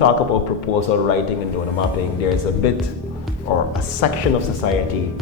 talk about proposal writing and donor mapping, there's a bit or a section of society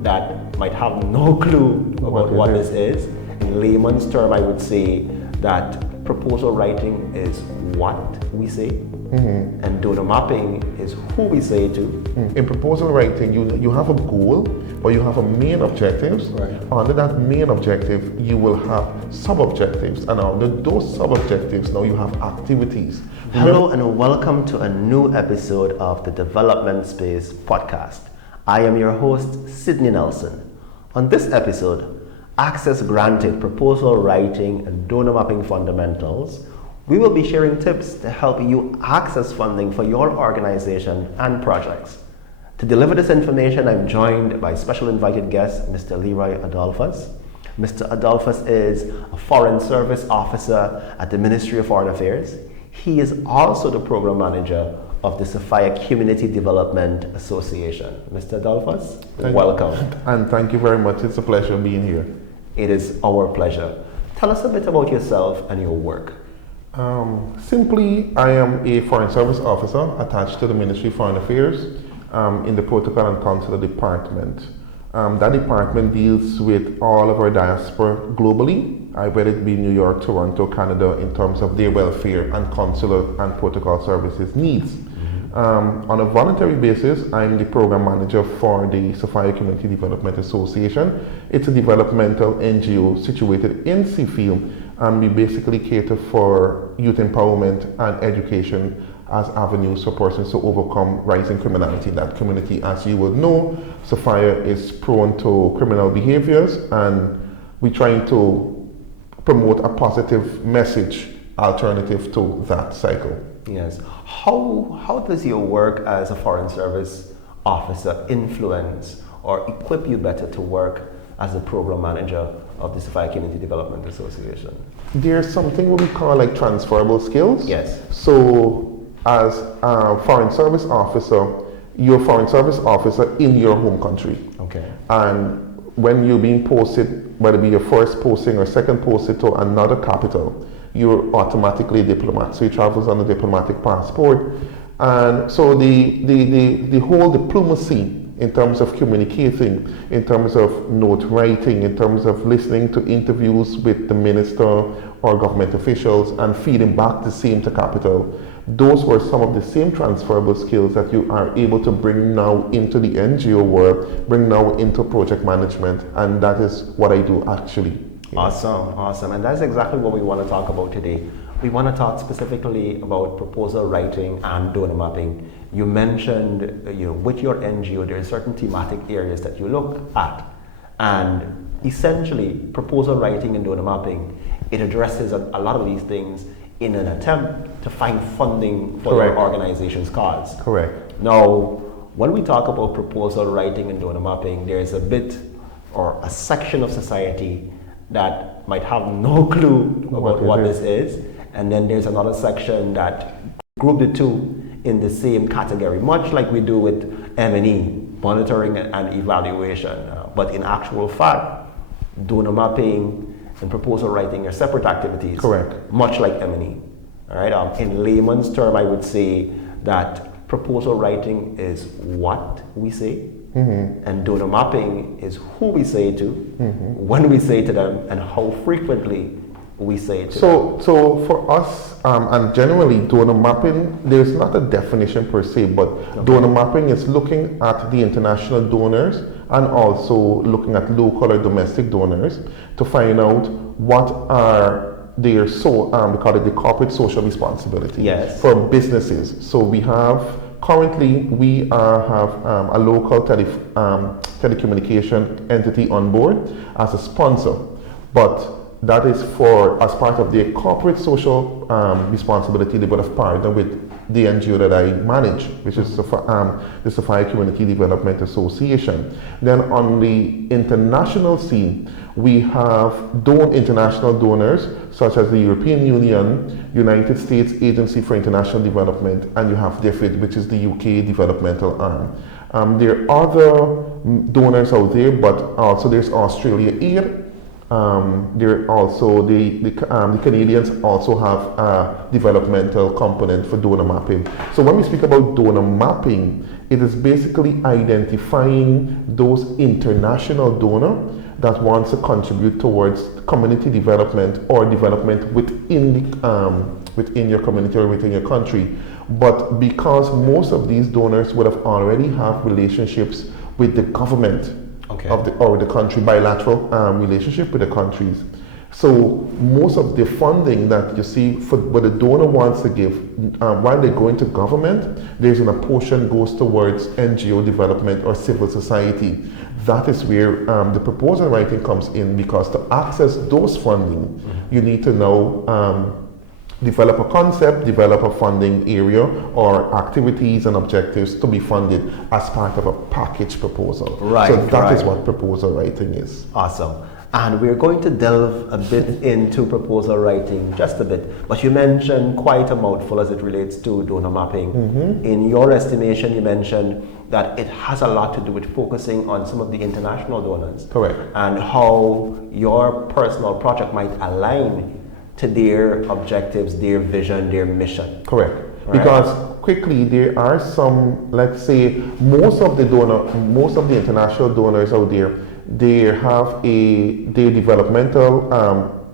that might have no clue about what this is. In layman's term, I would say that proposal writing is what we say, and donor mapping is who we say it to. In proposal writing, you have a goal, but you have a main objectives. Right. Under that main objective, you will have sub-objectives, and under those sub-objectives, now you have activities. Hello and welcome to a new episode of the Development Space podcast. I am your host, Sidney Nelson. On this episode, Access Granted Proposal Writing and Donor Mapping Fundamentals, we will be sharing tips to help you access funding for your organization and projects. To deliver this information, I'm joined by special invited guest, Mr. Leroy Adolphus. Mr. Adolphus is a Foreign Service Officer at the Ministry of Foreign Affairs. He is also the Program Manager of the Sophia Community Development Association. Mr. Adolphus, welcome. And thank you very much. It's a pleasure being here. It is our pleasure. Tell us a bit about yourself and your work. Simply, I am a Foreign Service Officer attached to the Ministry of Foreign Affairs in the Protocol and Consular Department. That department deals with all of our diaspora globally, whether it be New York, Toronto, Canada, in terms of their welfare and consular and protocol services needs. On a voluntary basis, I'm the program manager for the Sophia Community Development Association. It's a developmental NGO situated in Seafield, and we basically cater for youth empowerment and education as avenues for persons to overcome rising criminality in that community. As you would know, Sophia is prone to criminal behaviors, and we're trying to promote a positive message alternative to that cycle. Yes. How does your work as a Foreign Service Officer influence or equip you better to work as a program manager of the Sophia Community Development Association? There's something what we call like transferable skills. Yes. So as a Foreign Service Officer, you're a Foreign Service Officer in your home country. Okay. And when you're being posted, whether it be your first posting or second posted to another capital, you're automatically a diplomat. So he travels on a diplomatic passport. And so the whole diplomacy in terms of communicating, in terms of note writing, in terms of listening to interviews with the minister or government officials and feeding back the same to capital, those were some of the same transferable skills that you are able to bring now into the NGO world, bring now into project management, and that is what I do actually. Awesome. And that's exactly what we want to talk about today. We want to talk specifically about proposal writing and donor mapping. You mentioned, with your NGO, there are certain thematic areas that you look at. And essentially, proposal writing and donor mapping, it addresses a lot of these things in an attempt to find funding for your organization's cause. Correct. Now, when we talk about proposal writing and donor mapping, there's a bit or a section of society that might have no clue about what this is. And then there's another section that group the two in the same category, much like we do with M&E, monitoring and evaluation. But in actual fact, donor mapping and proposal writing are separate activities. Correct. Much like M&E. All right. In layman's term, I would say that proposal writing is what we say, and donor mapping is who we say to, when we say to them, and how frequently we say it to them. So for us, and generally donor mapping, there's not a definition per se, but donor mapping is looking at the international donors and also looking at local or domestic donors to find out what are their we call it the corporate social responsibility for businesses. So we have currently have a local telecommunication entity on board as a sponsor, but that is as part of their corporate social responsibility. They would have partnered with the NGO that I manage, which is the Sophia Community Development Association. Then on the international scene, we have international donors such as the European Union, United States Agency for International Development, and you have DFID, which is the UK developmental arm. There are other donors out there, but also there's Australia Aid, There also the Canadians also have a developmental component for donor mapping. So when we speak about donor mapping, it is basically identifying those international donors that wants to contribute towards community development or development within your community or within your country. But because most of these donors would have already have relationships with the government of the country, bilateral relationship with the countries. So most of the funding that you see for what the donor wants to give, while they go into government, there's a portion goes towards NGO development or civil society. That is where the proposal writing comes in, because to access those funding, you need to now develop a concept, develop a funding area or activities and objectives to be funded as part of a package proposal. Right. So that is what proposal writing is. Awesome. And we're going to delve a bit into proposal writing, just a bit. But you mentioned quite a mouthful as it relates to donor mapping. In your estimation, you mentioned that it has a lot to do with focusing on some of the international donors. Correct. And how your personal project might align to their objectives, their vision, their mission. Correct. Right? Because quickly there are some, let's say, most of the international donors out there, they have their developmental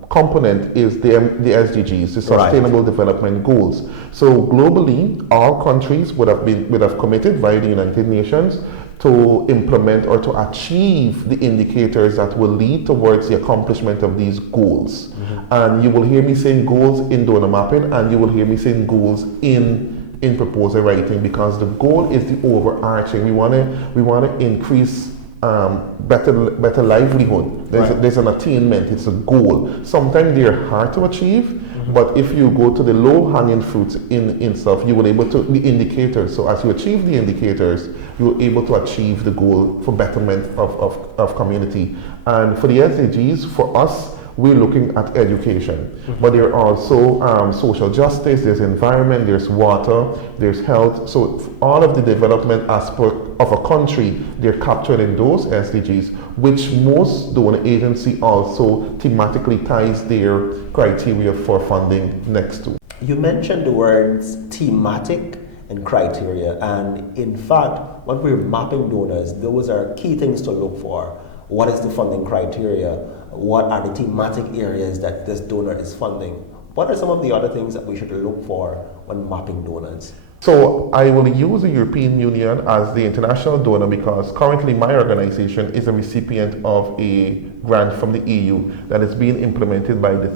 component is the SDGs, the Sustainable Development Goals. So globally, all countries would have committed via the United Nations to implement or to achieve the indicators that will lead towards the accomplishment of these goals. And you will hear me saying goals in donor mapping, and you will hear me saying goals in proposal writing, because the goal is the overarching. We want to increase better livelihood. There's an attainment. It's a goal. Sometimes they're hard to achieve, but if you go to the low-hanging fruits in stuff, you will able to the indicators. So as you achieve the indicators, you're able to achieve the goal for betterment of community. And for the SDGs, for us, we're looking at education, but there are also social justice, there's environment, there's water, there's health. So all of the development aspect of a country, they're captured in those SDGs, which most donor agency also thematically ties their criteria for funding next to. You mentioned the words thematic and criteria, and in fact, when we're mapping donors, those are key things to look for. What is the funding criteria? What are the thematic areas that this donor is funding? What are some of the other things that we should look for when mapping donors? So I will use the European Union as the international donor, because currently my organization is a recipient of a grant from the EU that is being implemented by the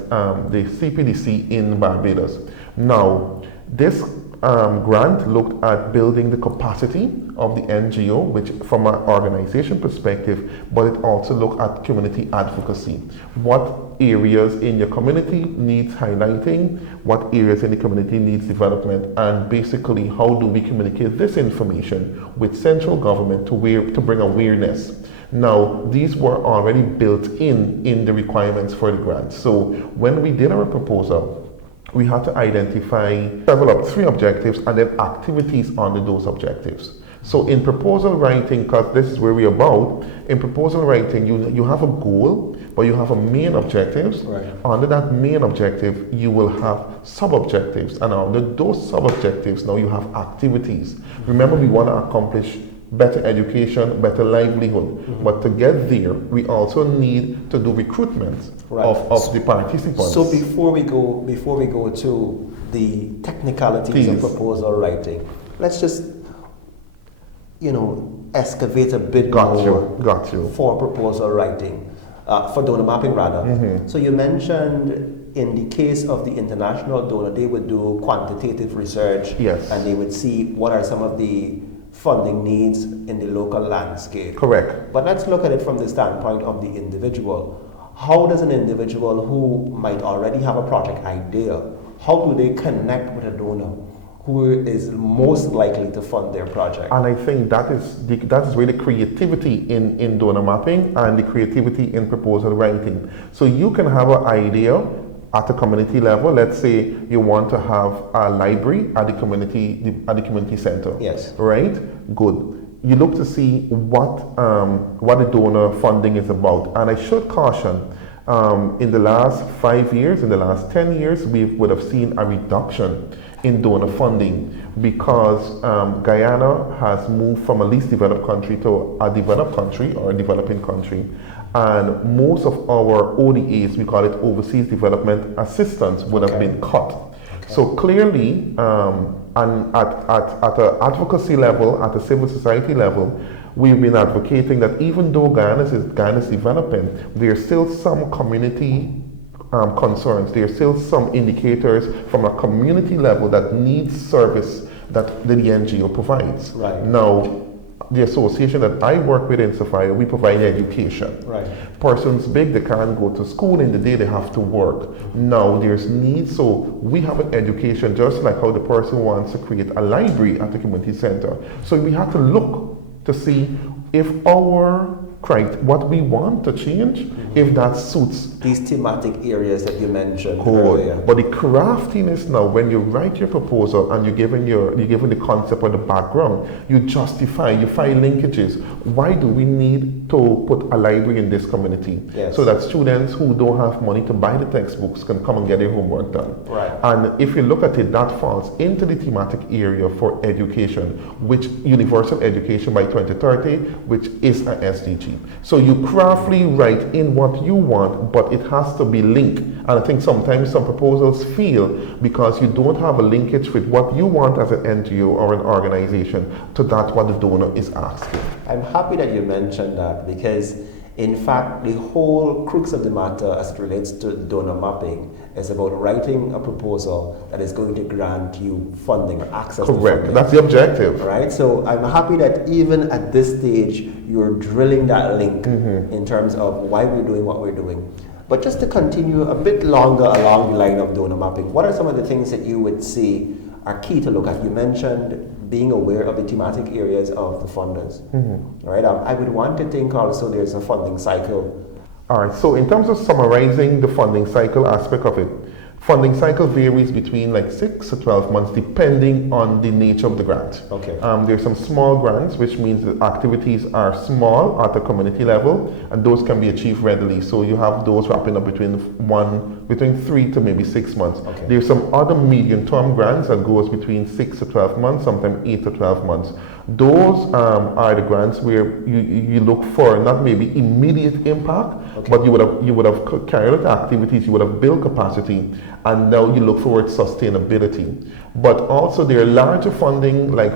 CPDC in Barbados. Now, this grant looked at building the capacity of the NGO, which from an organization perspective, but it also looked at community advocacy. What areas in your community needs highlighting, what areas in the community needs development, and basically how do we communicate this information with central government to bring awareness. Now, these were already built in the requirements for the grant. So when we did our proposal, we had to develop 3 objectives and then activities under those objectives. So in proposal writing, because this is where we're about, in proposal writing, you have a goal, but you have a main objectives. Right. Under that main objective, you will have sub-objectives. And under those sub-objectives, now you have activities. Remember, we want to accomplish better education, better livelihood. But to get there, we also need to do recruitment of the participants. So before we go to the technicalities of proposal writing, let's just excavate a bit more for proposal writing, for donor mapping rather. So you mentioned in the case of the international donor, they would do quantitative research, and they would see what are some of the funding needs in the local landscape. Correct. But let's look at it from the standpoint of the individual. How does an individual who might already have a project idea, how do they connect with a donor who is most likely to fund their project? And I think that is really creativity in donor mapping and the creativity in proposal writing. So you can have an idea at a community level. Let's say you want to have a library at the community center. Yes. Right? Good. You look to see what the donor funding is about. And I should caution, In the last 5 years, in the last 10 years, we would have seen a reduction in donor funding because Guyana has moved from a least developed country to a developed country or a developing country. And most of our ODAs, we call it overseas development assistance, would have been cut. So clearly, and at an advocacy level, at a civil society level, we've been advocating that even though Guyana is developing, there's still some community concerns. There are still some indicators from a community level that needs service that the NGO provides. Right. Now, the association that I work with in Sophia, we provide education. Right. Persons big, they can't go to school in the day, they have to work. Now there's need, so we have an education just like how the person wants to create a library at the community center. So we have to look to see if what we want to change, if that suits these thematic areas that you mentioned code. earlier. But the craftiness now, when you write your proposal and you're given the concept or the background, you justify, you find linkages. Why do we need to put a library in this community? Yes. So that students who don't have money to buy the textbooks can come and get their homework done. Right. And if you look at it, that falls into the thematic area for education, which universal education by 2030, which is a SDG. So you craftily write in what you want, but it has to be linked. And I think sometimes some proposals fail because you don't have a linkage with what you want as an NGO or an organization to that what the donor is asking. I'm happy that you mentioned that because in fact the whole crux of the matter as it relates to donor mapping is about writing a proposal that is going to grant you funding or access to Correct. funding. That's the objective. Right? So I'm happy that even at this stage you're drilling that link in terms of why we're doing what we're doing. But just to continue a bit longer along the line of donor mapping, what are some of the things that you would say are key to look at? You mentioned being aware of the thematic areas of the funders. Right? I would want to think also there's a funding cycle. All right, so in terms of summarizing the funding cycle aspect of it, funding cycle varies between like 6 to 12 months depending on the nature of the grant. Okay. There's some small grants, which means the activities are small at the community level, and those can be achieved readily. So you have those wrapping up between 3 to maybe 6 months. Okay. There's some other medium-term grants that goes between 6 to 12 months, sometimes 8 to 12 months. Those are the grants where you look for not maybe immediate impact, but you would have carried out activities, you would have built capacity, and now you look for its sustainability. But also there are larger funding, like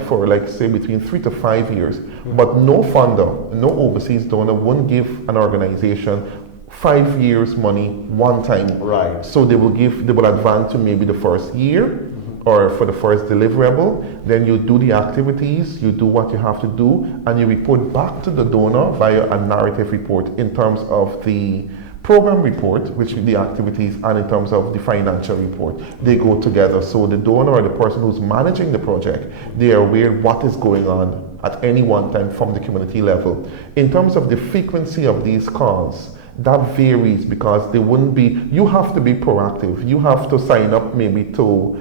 say between 3 to 5 years, but no funder, no overseas donor won't give an organization 5 years money one time. Right. So they will advance to maybe the first year or for the first deliverable, then you do the activities, you do what you have to do, and you report back to the donor via a narrative report in terms of the program report, which is the activities, and in terms of the financial report. They go together. So the donor or the person who's managing the project, they are aware what is going on at any one time from the community level. In terms of the frequency of these calls, that varies because they wouldn't be, you have to be proactive. You have to sign up maybe to,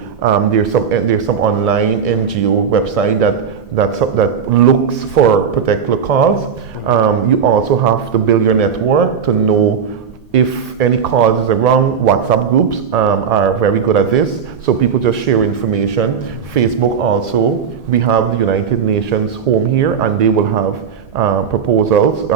there's some online NGO website that looks for particular calls. You also have to build your network to know if any causes are wrong. WhatsApp groups are very good at this, so people just share information. Facebook also, we have the United Nations home here, and they will have proposals,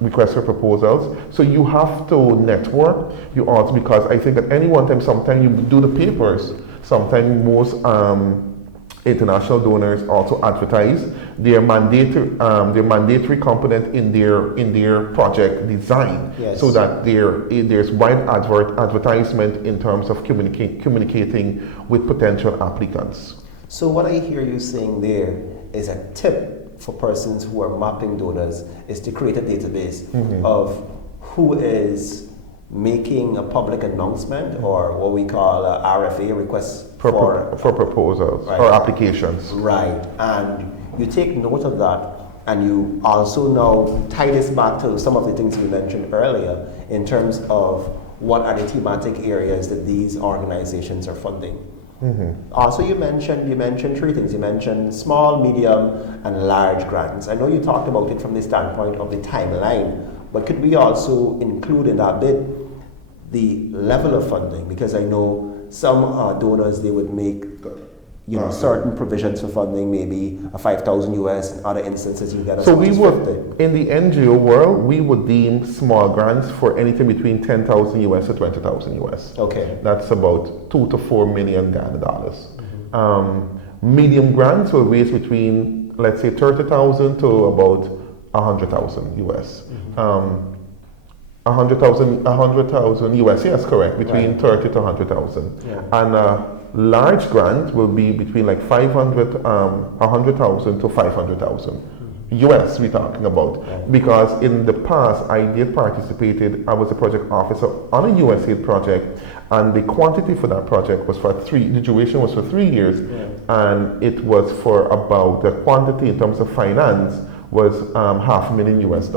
requests for proposals. So you have to network. You also, because I think at any one time, sometimes you do the papers. Sometimes most international donors also advertise. Their mandatory component in their project design, yes. So that there's wide advertisement in terms of communicating with potential applicants. So what I hear you saying there is a tip for persons who are mapping donors is to create a database of who is making a public announcement or what we call a RFA, request for proposals, right, or applications. Right, and you take note of that, and you also now tie this back to some of the things we mentioned earlier in terms of what are the thematic areas that these organizations are funding. Also, you mentioned three things. You mentioned small, medium, and large grants. I know you talked about it from the standpoint of the timeline, but could we also include in that bit the level of funding? Because I know some donors, they would make certain provisions for funding, maybe a 5,000 US. In other instances, you get a so we would 50. in the NGO world, we would deem small grants for anything between 10,000 US to 20,000 US. Okay. That's about 2 to 4 million Ghana dollars. Medium grants will range between, let's say, 30,000 to about 100,000 US. 100,000 US, yes, correct, between 30 to 100,000. Yeah. And large grant will be between like 100,000 to 500,000 US we're talking about. Because in the past I did participated, I was a project officer on a USAID project, and the quantity for that project was the duration was for 3 years, and it was for about, the quantity in terms of finance was $500,000 US.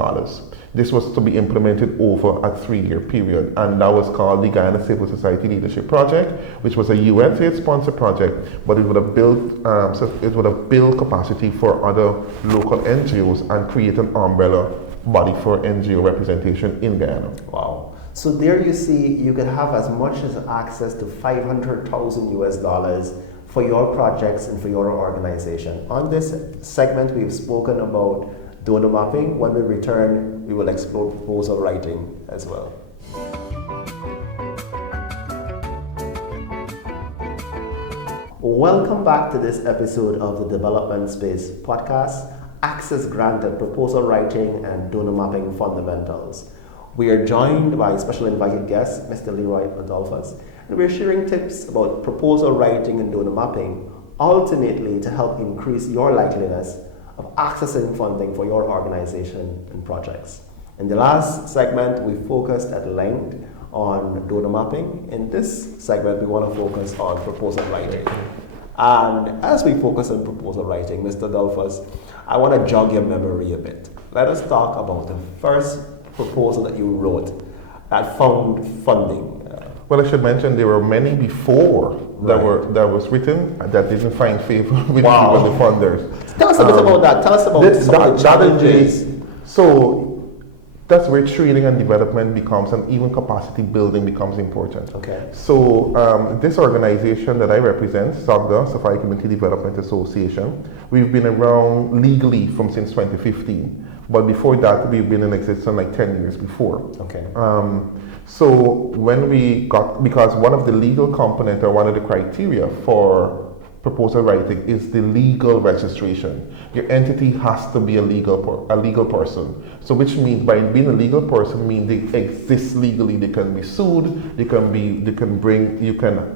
This was to be implemented over a 3-year period, and that was called the Guyana Civil Society Leadership Project, which was a USAID-sponsored project, but it would have built capacity for other local NGOs and create an umbrella body for NGO representation in Guyana. Wow. So there you see, you can have as much as access to 500,000 US dollars for your projects and for your organization. On this segment, we've spoken about donor mapping. When we return, we will explore proposal writing as well. Welcome back to this episode of the Development Space podcast, Access Granted, Proposal Writing and Donor Mapping Fundamentals. We are joined by special invited guest, Mr. Leroy Adolphus, and we're sharing tips about proposal writing and donor mapping, ultimately to help increase your likeliness of accessing funding for your organization and projects. In the last segment, we focused at length on donor mapping. In this segment, we want to focus on proposal writing. And as we focus on proposal writing, Mr. Adolphus, I want to jog your memory a bit. Let us talk about the first proposal that you wrote that found funding. Well, I should mention there were many before that was written that didn't find favor with the funders. Tell us a bit about that. Tell us about some of the challenges. So that's where training and development becomes, and even capacity building becomes important. Okay. So this organization that I represent, SOGDA, Safari Community Development Association, we've been around legally since 2015. But before that, we've been in existence like 10 years before. Okay. So when because one of the legal component or one of the criteria for proposal writing is the legal registration. Your entity has to be a legal person. So which means by being a legal person means they exist legally. They can be sued.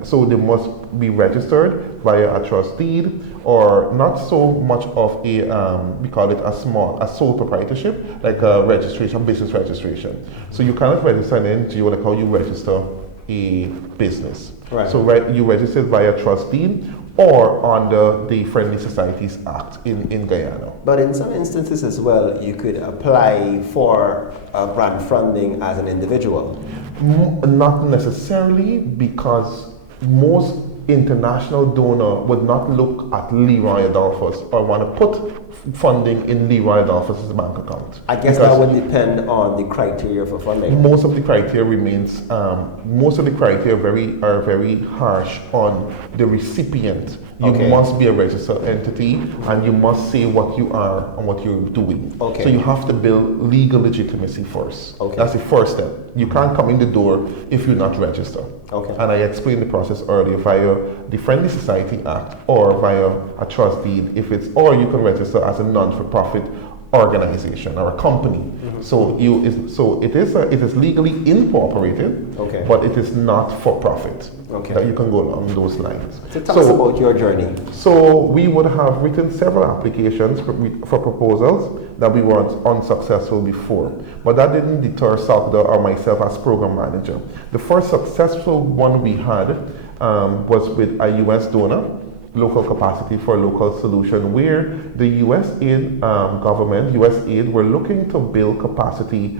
So they must be registered via a trust deed, or not so much of a we call it a sole proprietorship, like a registration, business registration. So you cannot register an NGO like how you register a business. Right. So you register via trust deed or under the Friendly Societies Act in Guyana. But in some instances as well, you could apply for grant funding as an individual. Not necessarily, because most international donor would not look at Leroy Adolphus or want to put funding in Leroy Adolphus's bank account. I guess that would depend on the criteria for funding. Most of the criteria are very harsh on the recipient. You must be a registered entity, and you must say what you are and what you're doing. Okay. So you have to build legal legitimacy first. Okay. That's the first step. You can't come in the door if you're not registered. Okay. And I explained the process earlier via the Friendly Society Act or via a trust deed, or you can register as a non-for-profit organization or a company. Mm-hmm. So it is legally incorporated, but it is not for profit. Okay. That you can go along those lines. So tell us about your journey. So we would have written several applications for proposals that we were unsuccessful before, but that didn't deter SOGDA or myself as program manager. The first successful one we had was with a US donor, Local Capacity for Local Solution, where the USAID USAID were looking to build capacity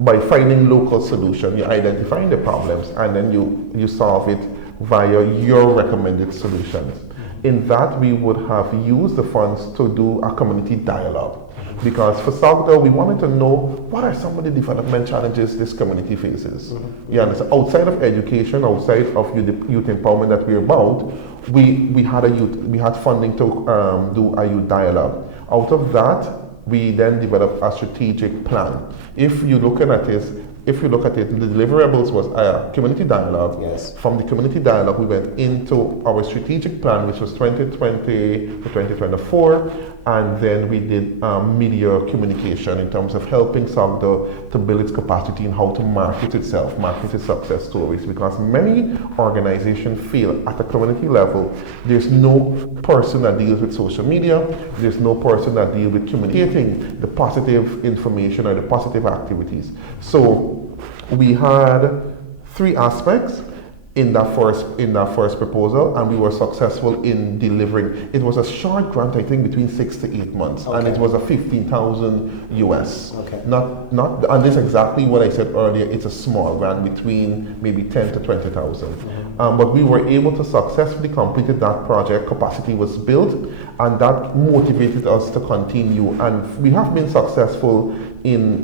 by finding local solution. You're identifying the problems and then you solve it via your recommended solutions. In that, we would have used the funds to do a community dialogue. Because for SOGDA, we wanted to know what are some of the development challenges this community faces. You understand? Outside of education, outside of youth empowerment that we're about, we had funding to do a youth dialogue. Out of that, we then developed a strategic plan. If you look at it, the deliverables was a community dialogue. Yes. From the community dialogue, we went into our strategic plan, which was 2020 to 2024, and then we did media communication in terms of helping SOGDA to build its capacity in how to market itself, market its success stories, because many organizations feel at the community level, there's no person that deals with social media, there's no person that deals with communicating the positive information or the positive activities. So we had 3 aspects in that first proposal, and we were successful in delivering. It was a short grant, I think between 6 to 8 months, and it was a 15,000 US. Okay. Not, and this is exactly what I said earlier. It's a small grant between maybe 10 to 20,000. But we were able to successfully complete that project. Capacity was built, and that motivated us to continue. And we have been successful in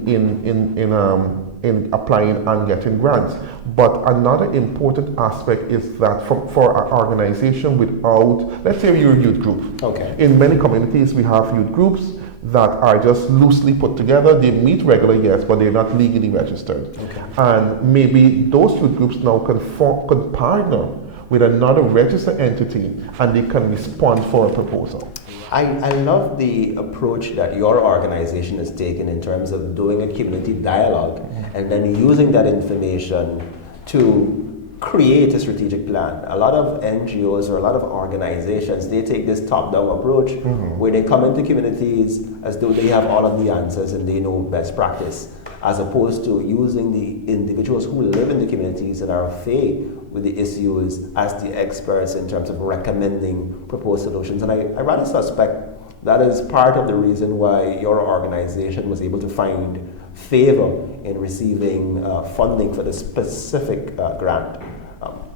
applying and getting grants. But another important aspect is that for our organization without, let's say you're a youth group. Okay. In many communities, we have youth groups that are just loosely put together. They meet regularly, yes, but they're not legally registered. Okay. And maybe those youth groups now could partner with another registered entity, and they can respond for a proposal. I love the approach that your organization has taken in terms of doing a community dialogue and then using that information to create a strategic plan. A lot of NGOs or a lot of organizations, they take this top-down approach where they come into communities as though they have all of the answers and they know best practice, as opposed to using the individuals who live in the communities and are afraid with the issues as the experts in terms of recommending proposed solutions. And I rather suspect that is part of the reason why your organization was able to find favor in receiving funding for the specific grant.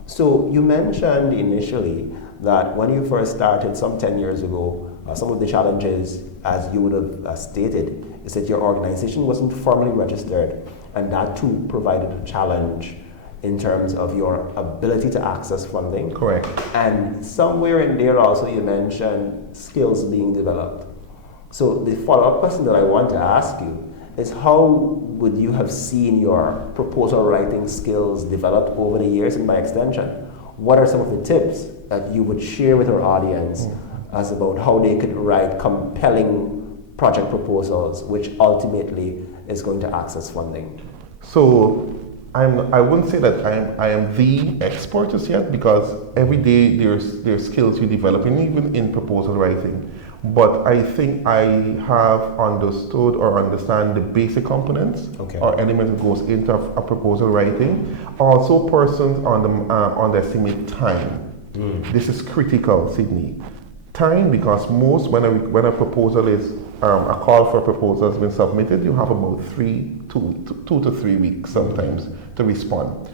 So you mentioned initially that when you first started some 10 years ago, some of the challenges, as you would have stated, is that your organization wasn't formally registered, and that too provided a challenge in terms of your ability to access funding. Correct. And somewhere in there also you mentioned skills being developed. So the follow-up question that I want to ask you is, how would you have seen your proposal writing skills develop over the years? And by extension, what are some of the tips that you would share with our audience as about how they could write compelling project proposals which ultimately is going to access funding? So I wouldn't say that I am the expert just yet, because every day there's skills you're developing, even in proposal writing. But I think I have understood or understand the basic components or elements that goes into a proposal writing. Also, persons underestimate time. This is critical, Sidney. Time, because most when a proposal is a call for a proposal has been submitted, you have about 2 to 3 weeks sometimes to respond.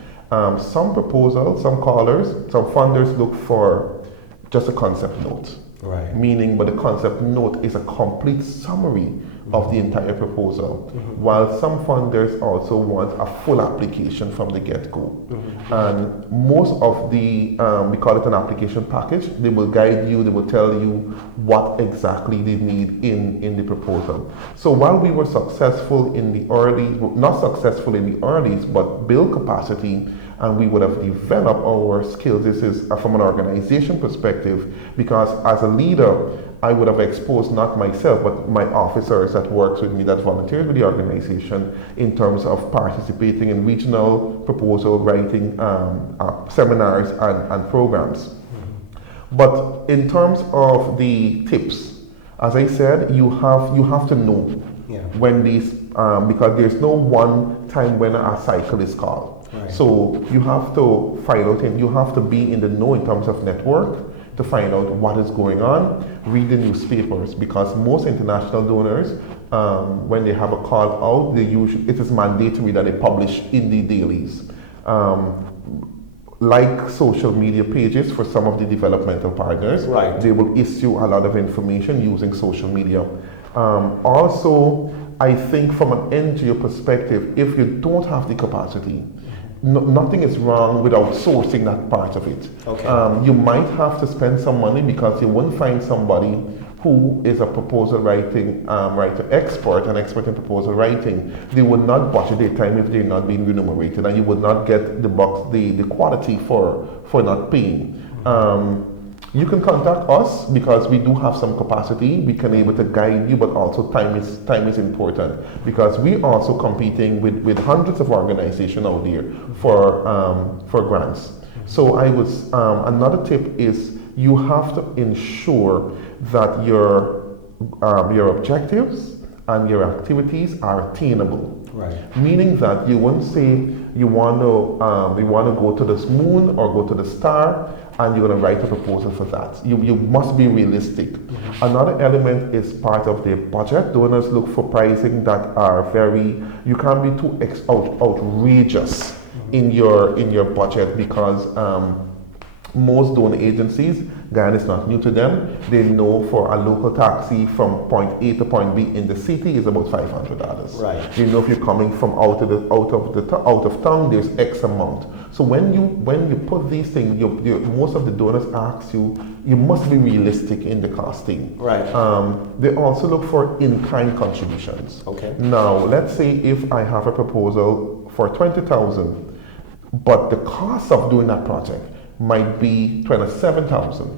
Some proposals, some callers, some funders look for just a concept note. Right. Meaning, but the concept note is a complete summary of the entire proposal, while some funders also want a full application from the get-go. And most of the, we call it an application package, they will guide you, they will tell you what exactly they need in the proposal. So while we were successful in the early, not successful in the earlies, but build capacity, and we would have developed our skills. This is from an organization perspective, because as a leader, I would have exposed not myself, but my officers that works with me, that volunteers with the organization, in terms of participating in regional proposal writing seminars and programs. But in terms of the tips, as I said, you have to know when these, because there's no one time when a cycle is called. Right. So you have to find out, and you have to be in the know in terms of network to find out what is going on. Read the newspapers, because most international donors, when they have a call out, it is mandatory that they publish in the dailies. Like social media pages for some of the developmental partners, they will issue a lot of information using social media. Also, I think from an NGO perspective, if you don't have the capacity, nothing is wrong with outsourcing that part of it. Okay. You might have to spend some money because you won't find somebody who is a proposal writing writer expert, an expert in proposal writing. They would not budget their time if they're not being remunerated, and you would not get the quality for not paying. You can contact us because we do have some capacity. We can able to guide you, but also time is important because we also competing with hundreds of organizations out there for grants. So I was another tip is you have to ensure that your objectives and your activities are attainable. Right. Meaning that you won't say you want to go to this moon or go to the star and you're going to write a proposal for that. You must be realistic. Mm-hmm. Another element is part of their budget. Donors look for pricing that are you can't be too outrageous in your budget because most donor agencies, Guyana is not new to them. They know for a local taxi from point A to point B in the city is about $500. Right. They know if you're coming from out of town, there's X amount. So when you put these things, most of the donors ask you must be realistic in the costing. Right. They also look for in-kind contributions. Okay. Now, let's say if I have a proposal for $20,000, but the cost of doing that project might be $27,000.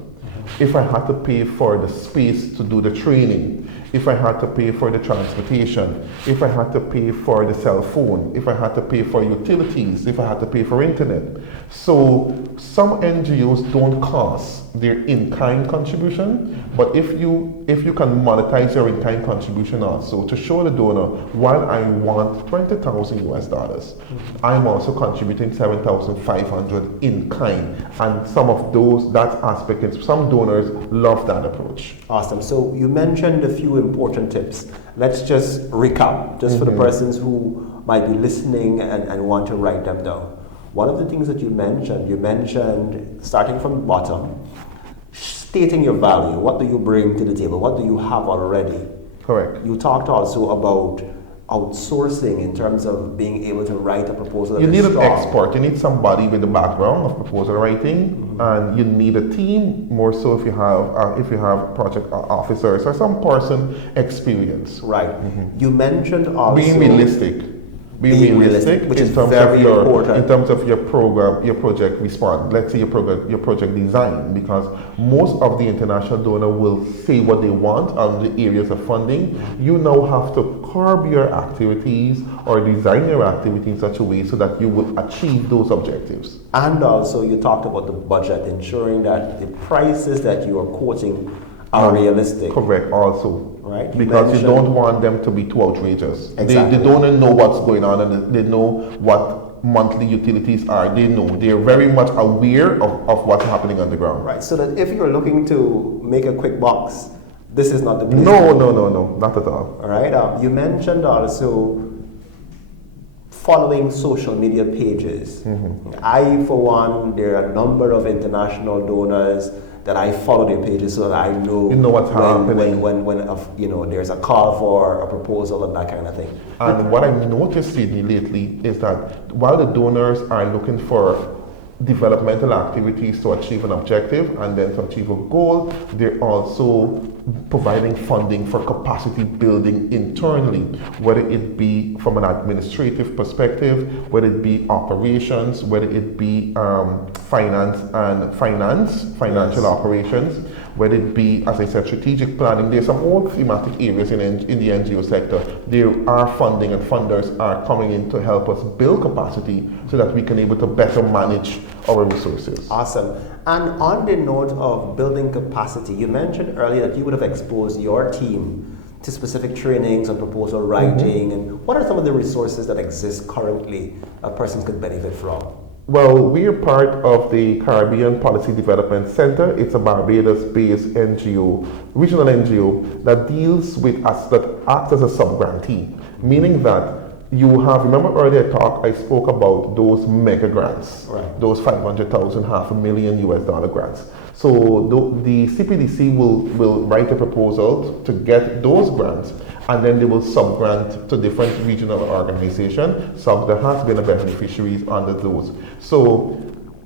If I had to pay for the space to do the training, if I had to pay for the transportation, if I had to pay for the cell phone, if I had to pay for utilities, if I had to pay for internet. So some NGOs don't cost their in-kind contribution, but if you can monetize your in-kind contribution also to show the donor, while I want $20,000 I'm also contributing $7,500 in kind, and some of that aspect is some donors love that approach. Awesome. So you mentioned a few important tips. Let's just recap, just for the persons who might be listening and want to write them down. One of the things that you mentioned starting from the bottom, stating your value. What do you bring to the table? What do you have already? Correct. You talked also about outsourcing in terms of being able to write a proposal. You need an expert. You need somebody with the background of proposal writing, and you need a team. More so if you have project officers or some person experience. Right. You mentioned also being realistic. Being realistic which in is terms very of your important. In terms of your program, your project response. Let's say your project design, because most of the international donor will say what they want on the areas of funding. You now have to curb your activities or design your activity in such a way so that you will achieve those objectives. And also you talked about the budget, ensuring that the prices that you are quoting are realistic. Correct, also. Right. Because you don't want them to be too outrageous. Exactly. They don't know what's going on, and they know what monthly utilities are. They're very much aware of what's happening on the ground. Right. So that if you're looking to make a quick bucks, this is not the place. No, not at all. All right. You mentioned also following social media pages. I, for one, there are a number of international donors that I follow their pages so that I know, what's happening when there's a call for a proposal and that kind of thing. And what I've noticed, Sidney, lately is that while the donors are looking for developmental activities to achieve an objective and then to achieve a goal, they're also providing funding for capacity building internally, whether it be from an administrative perspective, whether it be operations, whether it be financial operations, whether it be, as I said, strategic planning. There's some more thematic areas in the NGO sector. There are funding and funders are coming in to help us build capacity so that we can able to better manage our resources. Awesome. And on the note of building capacity, you mentioned earlier that you would have exposed your team to specific trainings on proposal writing. And what are some of the resources that exist currently a person could benefit from? Well, we are part of the Caribbean Policy Development Center. It's a Barbados-based NGO, regional NGO, that deals with us, that acts as a sub-grantee, meaning that you have, remember earlier I spoke about those mega grants, Right. those 500,000, $500,000 US grants. So the CPDC will write a proposal to get those grants, and then they will sub-grant to different regional organizations. SOGDA has been a beneficiary under those. So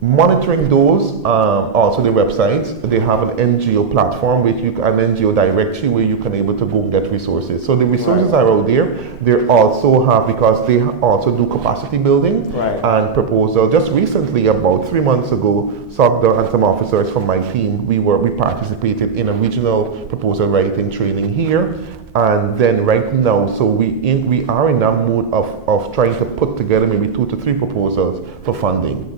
monitoring those, also the websites, they have an NGO platform, an NGO directory where you can able to go and get resources. So the resources are out there. They also have, because they also do capacity building and proposal. Just recently, about 3 months ago, SOGDA and some officers from my team, we participated in a regional proposal writing training here. And then right now, so we are in that mood of trying to put together maybe 2 to 3 proposals for funding.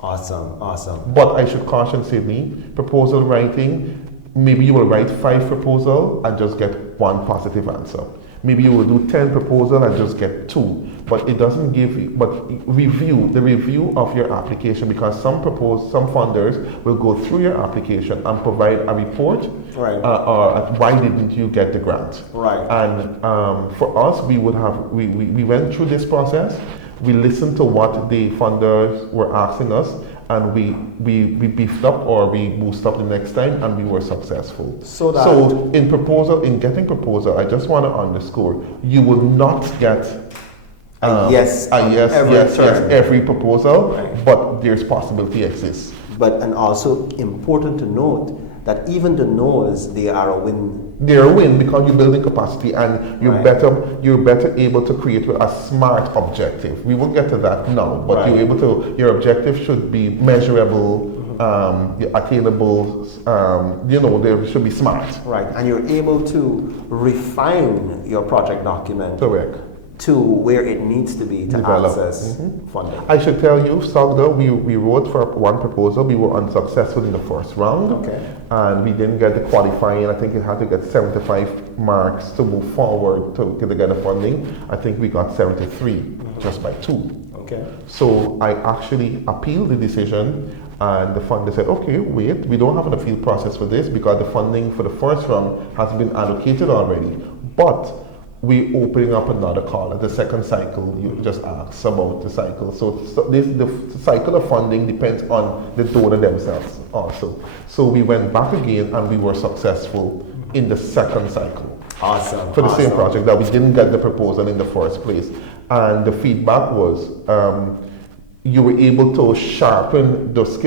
Awesome. But I should caution Sydney, proposal writing, maybe you will write 5 proposals and just get 1 positive answer. Maybe you will do 10 proposals and just get 2. But it doesn't give you, but the review of your application, because some funders will go through your application and provide a report or why didn't you get the grant. Right. And for us, we went through this process. We listened to what the funders were asking us, and we beefed up or we boosted up the next time, and we were successful. So in getting proposal, I just want to underscore, you will not get yes, every proposal, but there's possibility exists. And also important to note that even the no's, they are a win. They're a win because you're building capacity, and you're better able to create a smart objective. We will get to that now, but your objective should be measurable, attainable. They should be smart. Right, and you're able to refine your project document. Correct. To where it needs to be to access funding. I should tell you, SOGDA, we wrote for 1 proposal. We were unsuccessful in the first round, and we didn't get the qualifying. I think it had to get 75 marks to move forward to get the funding. I think we got 73 just by 2. Okay. So I actually appealed the decision, and the funder said, okay, wait, we don't have an appeal process for this because the funding for the first round has been allocated already. But we opening up another call at the second cycle. You just asked about the cycle. So the cycle of funding depends on the donor themselves also. So we went back again and we were successful in the second cycle. Awesome. For the same project that we didn't get the proposal in the first place. And the feedback was you were able to sharpen those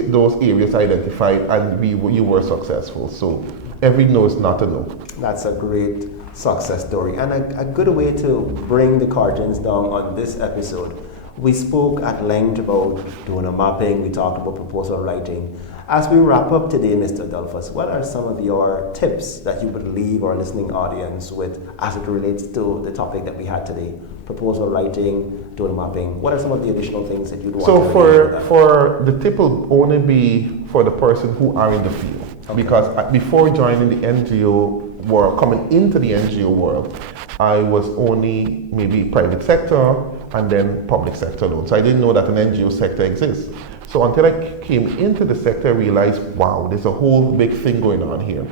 areas identified, and you were successful. So every no is not a no. That's a great success story, and a good way to bring the curtains down on this episode. We spoke at length about donor mapping, we talked about proposal writing. As we wrap up today, Mr. Adolphus, what are some of your tips that you would leave our listening audience with as it relates to the topic that we had today? Proposal writing, donor mapping. What are some of the additional things that you'd want to for the tip will only be for the person who are in the field. Because before joining the NGO world, coming into the NGO world, I was only maybe private sector and then public sector alone. So I didn't know that an NGO sector exists. So until I came into the sector, I realized, wow, there's a whole big thing going on here.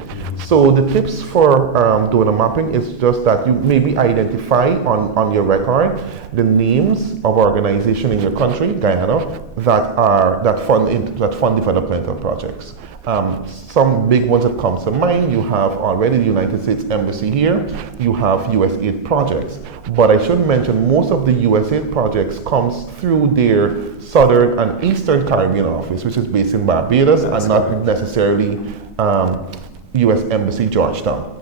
So the tips for donor mapping is just that you maybe identify on your record the names of organizations in your country, Guyana, that fund developmental projects. Some big ones that comes to mind, you have already the United States Embassy here, you have USAID projects. But I should mention most of the USAID projects comes through their Southern and Eastern Caribbean office, which is based in Barbados and not necessarily US Embassy Georgetown.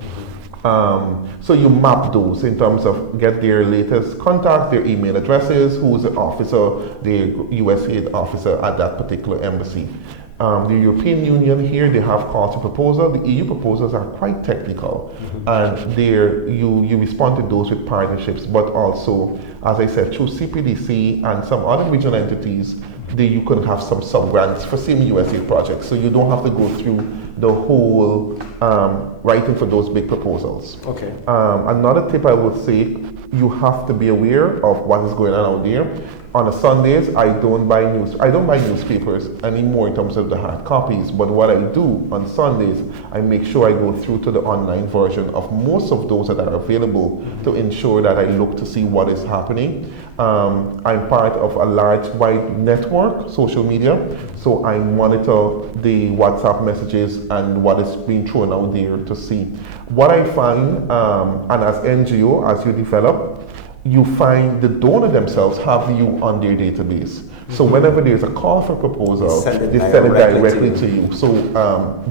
So you map those in terms of get their latest contact, their email addresses, who's the officer, the USAID officer at that particular embassy. The European Union here, they have calls to proposal. The EU proposals are quite technical, and you respond to those with partnerships, but also, as I said, through CPDC and some other regional entities, you can have some sub-grants for same USAID projects, so you don't have to go through the whole writing for those big proposals. Okay. Another tip I would say, you have to be aware of what is going on out there. On a Sundays, I don't buy newspapers anymore in terms of the hard copies. But what I do on Sundays, I make sure I go through to the online version of most of those that are available to ensure that I look to see what is happening. I'm part of a large wide network, social media, so I monitor the WhatsApp messages and what is being thrown out there to see. What I find, and as NGO, as you develop, you find the donor themselves have you on their database. So whenever there's a call for proposal, they send it directly to you. So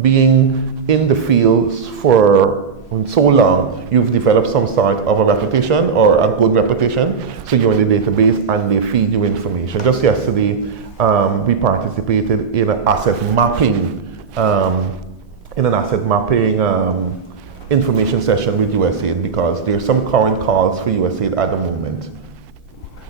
being in the fields for so long, you've developed some sort of a reputation or a good reputation. So you're in the database and they feed you information. Just yesterday, we participated in an asset mapping, information session with USAID because there's some current calls for USAID at the moment.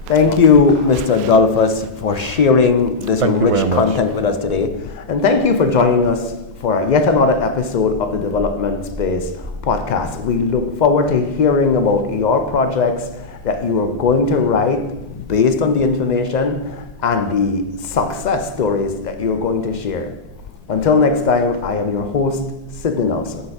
Thank you, Mr. Adolphus, for sharing this rich content with us today. And thank you for joining us for yet another episode of the Development Space podcast. We look forward to hearing about your projects that you are going to write based on the information and the success stories that you're going to share. Until next time, I am your host, Sidney Nelson.